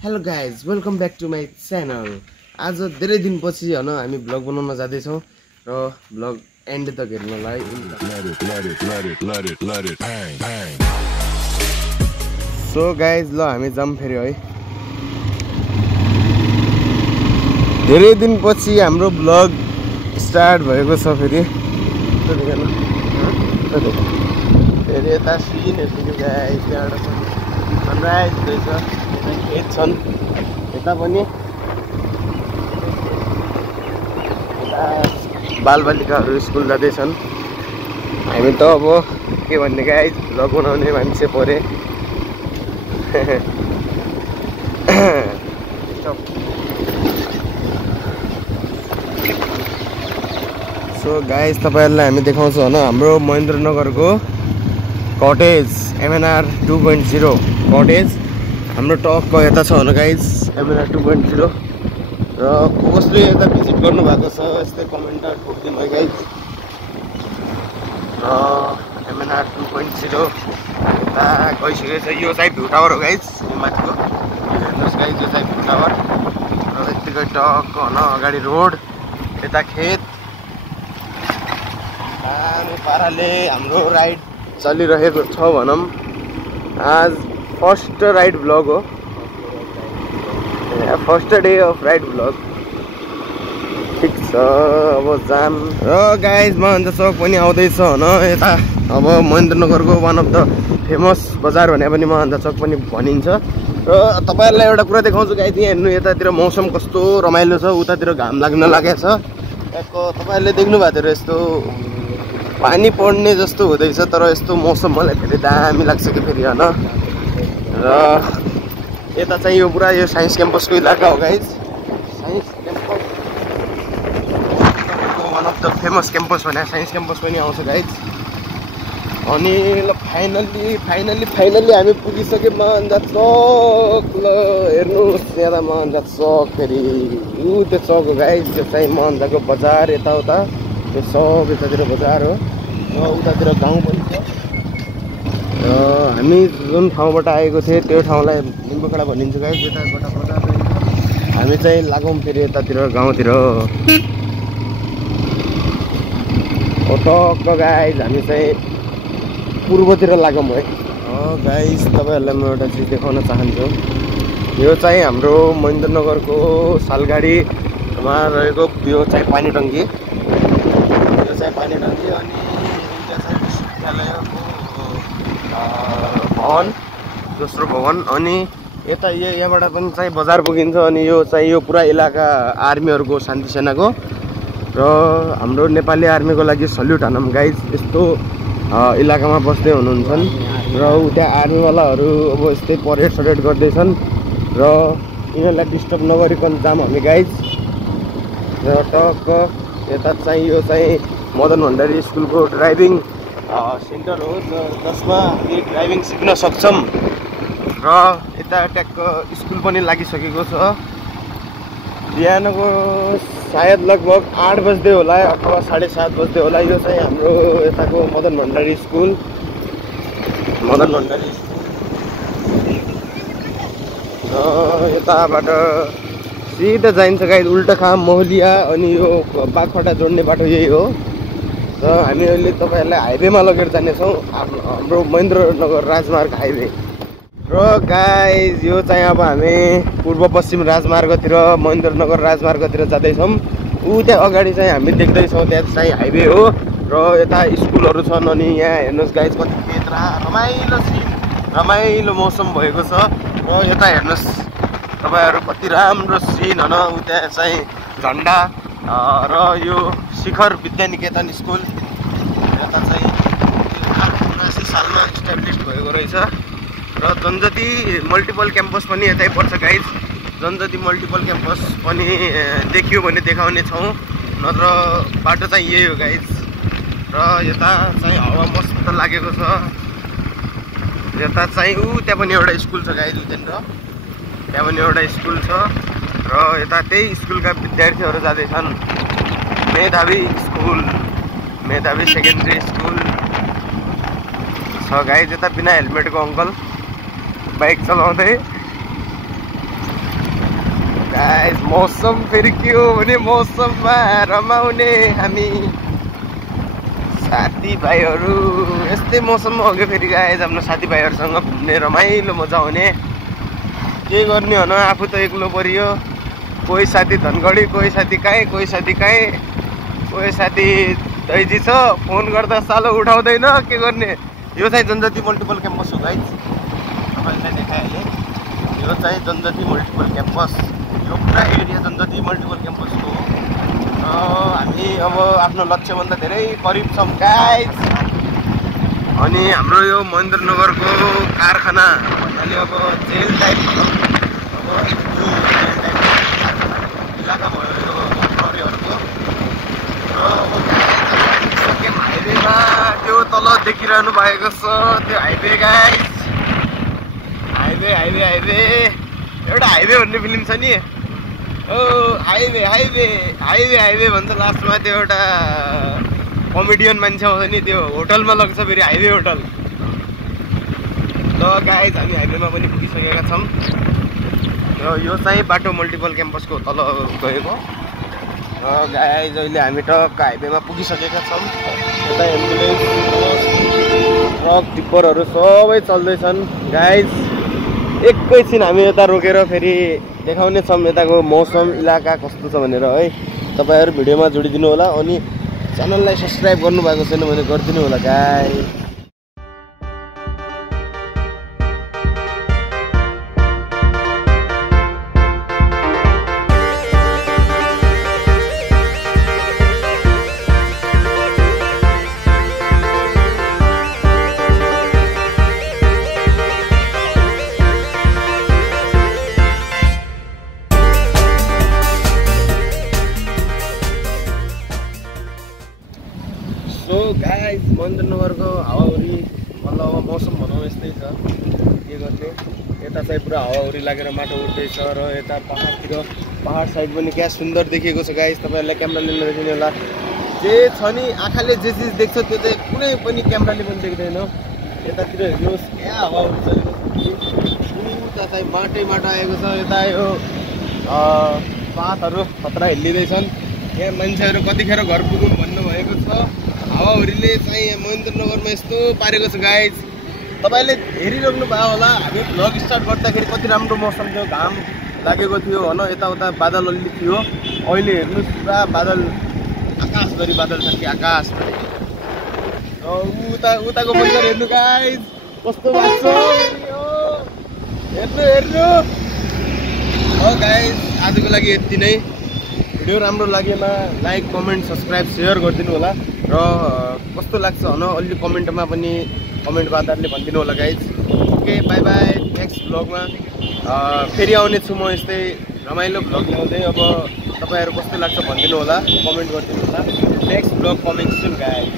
Hello guys welcome back to my channel. आज धेरै दिनपछि हामी भ्लग बनाउन जाँदैछौँ र भ्लग एन्ड तक हेर्नलाई। सो गाइज ल हामी जाऊँ फेरि है। धेरै दिनपछि हाम्रो भ्लग स्टार्ट भएको छ फेरि। फेरि यता सिन हेर्नु गाइज, त्यहाँबाट सनराइज हुँदैछ, खेत छन् यता पनि। बालबालिकाहरू स्कुल जाँदैछन्। हामी त अब के भन्ने गाइज भ्लग बनाउने मान्छे परे। सो गाइज तपाईहरुलाई हामी देखाउँछौँ होइन हाम्रो महेन्द्रनगरको कटेज MNR 2.0 कटेज हाम्रो टकको यता छ होइन गाइज MNR 2.0। र कसले यता भिजिट गर्नु भएको छ यस्तै कमेन्टमा ठोकिदिनु है गाइज। र MNR 2.0 यता गइसकेको छ। यो चाहिँ भ्यू टावर हो गाइज, यो माथिको हेर्नुहोस् गाइज, यो चाहिँ भ्यू टावर। र यतिकै टकको होइन अगाडि रोड, यता खेत। दामी पाराले हाम्रो राइड चलिरहेको छ भनौँ। आज फर्स्ट राइड भ्लग हो, first day of ride vlog. ठिक छ अब जाम। र गाइज महन्त चौक पनि आउँदैछ होइन यता। अब महेन्द्रनगरको वान अफ द फेमस बजार भने पनि महन्त चौक पनि भनिन्छ। र तपाईँहरूलाई एउटा कुरा देखाउँछु गाइज, यहाँ हेर्नु यतातिर मौसम कस्तो रमाइलो छ। उतातिर घाम लाग्न लागेको छ यहाँको, तपाईँहरूले देख्नु भएको थियो यस्तो पानी पर्ने जस्तो हुँदैछ। तर यस्तो मौसम मलाई फेरि दामी लाग्छ कि फेरि होइन। र यता चाहिँ यो पुरा यो साइन्स क्याम्पसको इलाका हो guys. Science campus one of the famous campus भने साइन्स क्याम्पस पनि आउँछ गाइज। अनि ल फाइनल्ली हामी पुगिसक्यौँ महन्जा चौक। ल हेर्नुहोस् यहाँ महन्जा चौक, फेरि त्यो चौक हो गाइज। त्यो चाहिँ महन्जाको बजार यताउता त्यो सब यतातिर बजार हो। र उतातिर गाउँ पनि छ। र हामी जुन ठाउँबाट आएको थियौँ त्यो ठाउँलाई निम्बुखडा भनिन्छ गाइज। यताबाट बजार हामी चाहिँ लागौँ फेरि यतातिर गाउँतिर टक्क गाइज। हामी चाहिँ पूर्वतिर लागौँ है गाइज। तपाईँहरूलाई म एउटा चिज देखाउन चाहन्छु। यो चाहिँ हाम्रो महेन्द्रनगरको सालगाडीमा रहेको यो चाहिँ पानी टङ्की। यो चाहिँ पानी टङ्की अनि यो चाहिँ विश्वविद्यालयको भवन, दोस्रो भवन। अनि यता यहाँबाट पनि चाहिँ बजार पुगिन्छ। अनि यो चाहिँ यो पुरा इलाका आर्मीहरूको शान्ति सेनाको र हाम्रो नेपाली आर्मीको लागि सल्युट हानौँ गाइज। यस्तो इलाकामा बस्दै हुनुहुन्छन् र त्यहाँ आर्मीवालाहरू अब यस्तै परेड गर्दैछन् र यिनीहरूलाई डिस्टर्ब नगरिकन जाम हामी गाइज। र टक्क यता चाहिँ यो चाहिँ मदन भण्डारी स्कुलको ड्राइभिङ सेन्टर हो जसमा हामी ड्राइभिङ सिक्न सक्छौँ। र यता ट्याक्क स्कुल पनि लागिसकेको छ। बिहानको सायद लगभग 8 बज्दै होला अथवा 7:30 बज्दै होला। यो चाहिँ हाम्रो यताको मदन भण्डारी स्कुल। र यताबाट सिधा जाइन्छ गाइज उल्टाखाम मौलिया। अनि यो बागफाटा जोड्ने बाटो यही हो। र हामी अहिले तपाईँहरूलाई हाइवेमा लगेर जानेछौँ, हाम्रो महेन्द्रनगर राजमार्ग हाइवे। र गाइज यो चाहिँ अब हामी पूर्व पश्चिम राजमार्गतिर महेन्द्रनगर राजमार्गतिर जाँदैछौँ। त्यहाँ अगाडि चाहिँ हामी देख्दैछौँ त्यहाँ चाहिँ हाइवे हो। र यता स्कुलहरू छन्। अनि यहाँ हेर्नुहोस् गाइज कति खेत रमाइलो सिन, रमाइलो मौसम भएको छ। र यता हेर्नुहोस् तपाईँहरू कति राम्रो सिन होइन। त्यहाँ चाहिँ झन्डा र यो शिखर विद्यानिकेतन स्कुल यता चाहिँ 1979 सालमा इस्टाब्लिस भएको रहेछ। र जनजति मल्टिपल क्याम्पस पनि यतै पर्छ गाइज। जनजति मल्टिपल क्याम्पस पनि देखियो भने देखाउने छौँ, नत्र बाटो चाहिँ यही हो गाइज। र यता चाहिँ हावा मस्त लागेको छ। यता चाहिँ त्यहाँ पनि एउटा स्कुल छ गाइज, त्यहाँनिर त्यहाँ पनि एउटा स्कुल छ। र यता त्यही स्कुलका विद्यार्थीहरू जाँदैछन्। मेधावी स्कुल, मेधावी सेकेन्ड्री स्कुल छ गाइज। यता बिना हेलमेटको अङ्कल बाइक चलाउँदै मौसम फेरि के हो भने मौसममा रमाउने हामी साथीभाइहरू। यस्तै मौसममा हो कि फेरि गाइज आफ्नो साथीभाइहरूसँग घुम्ने रमाइलो मजा आउने। के गर्ने हो न, आफू त एक्लो परियो। कोही साथी धनगढी, कोही साथी कहीँ, कोही साथी कहीँ, कोही साथी दैजी छ, फोन गर्दा सालो उठाउँदैन। के गर्ने। यो चाहिँ जनजाति मल्टिपल क्याम्पस हो गाइज, तपाईँलाई देखाइहालेँ। यो चाहिँ जनजाति मल्टिपल क्याम्पस, यो पुरा एरिया जनजाति मल्टिपल क्याम्पसको हो। हामी अब आफ्नो लक्ष्यभन्दा धेरै करिब छौँ गाइज। अनि हाम्रो यो महेन्द्रनगरको कारखाना भन्नाले अब जेल टाइप इलाका भयो यो प्रहरीहरूको। हाइवेमा त्यो तल देखिरहनु भएको छ त्यो highway guys. Highway highway highway एउटा हाइवे भन्ने फिल्म छ नि, ओ हाइवे हाइवे हाइवे हाइवे भन्छ लास्टमा। त्यो एउटा कमेडियन मान्छे आउँछ नि, त्यो होटलमा लग्छ फेरि हाइवे होटल। ल गाइज हामी हाइवेमा पनि पुगिसकेका छौँ। र यो चाहिँ बाटो मल्टिपल क्याम्पसको तल गएको। गाइज अहिले हामी टक्क हाइवेमा पुगिसकेका छौँ। यता एम्बुलेन्स, ट्रक, टिप्परहरू सबै चल्दैछन् गाइज। एकैछिन हामी यता रोकेर फेरि देखाउने छौँ यताको मौसम इलाका कस्तो छ भनेर है। तपाईँहरू भिडियोमा जोडिदिनु होला। अनि च्यानललाई सब्सक्राइब गर्नुभएको छैन भने गरिदिनु होला गाइज। सो गाइज महेन्द्रनगरको हावाहुरी मतलब अब मौसम भनौँ यस्तै छ। के गर्ने, यता चाहिँ पुरा हावाहुरी लागेर माटो उठ्दैछ र यता पहाडतिर पहाड साइड पनि क्या सुन्दर देखिएको छ गाइज। तपाईँहरूलाई क्यामेराले नदेखिने होला। जे छ नि आँखाले जे चिज देख्छ त्यो चाहिँ कुनै पनि क्यामेराले पनि देख्दैन। यतातिर हेर्नुहोस् क्या हावाहुरी चलेको छ, उता चाहिँ माटै माटो आएको छ। यता यो पातहरू खतरा हिँडिँदैछन्। यहाँ मान्छेहरू कतिखेर घर पुगौँ भन्नुभएको छ। हावाहुरीले चाहिँ यहाँ महेन्द्रनगरमा यस्तो पारेको छ गाइज। तपाईँले हेरिरहनु भयो होला। हामी भ्लग स्टार्ट गर्दाखेरि कति राम्रो मौसम थियो, घाम लागेको थियो होइन, यताउता बादल अलि थियो। अहिले हेर्नुहोस् पुरा बादल, आकाशभरि बादल छ कि आकाशभरि। उताको पैसा हेर्नु गाइज कस्तो लाग्छ। हेर्नु हेर्नु हो गाइज। आजको लागि यति नै। भिडियो राम्रो लागेमा लाइक, कमेन्ट, सब्सक्राइब, सेयर गरिदिनु होला। र कस्तो लाग्छ होइन अलि कमेन्टमा पनि कमेन्टको आधारले भनिदिनु होला guys. Okay bye bye. Next भ्लगमा फेरि आउने छु म यस्तै रमाइलो भ्लग ल्याउँदै। अब तपाईँहरू कस्तो लाग्छ भनिदिनु होला, कमेन्ट गरिदिनु होला। नेक्स्ट भ्लग कमिङ सुन गाइज।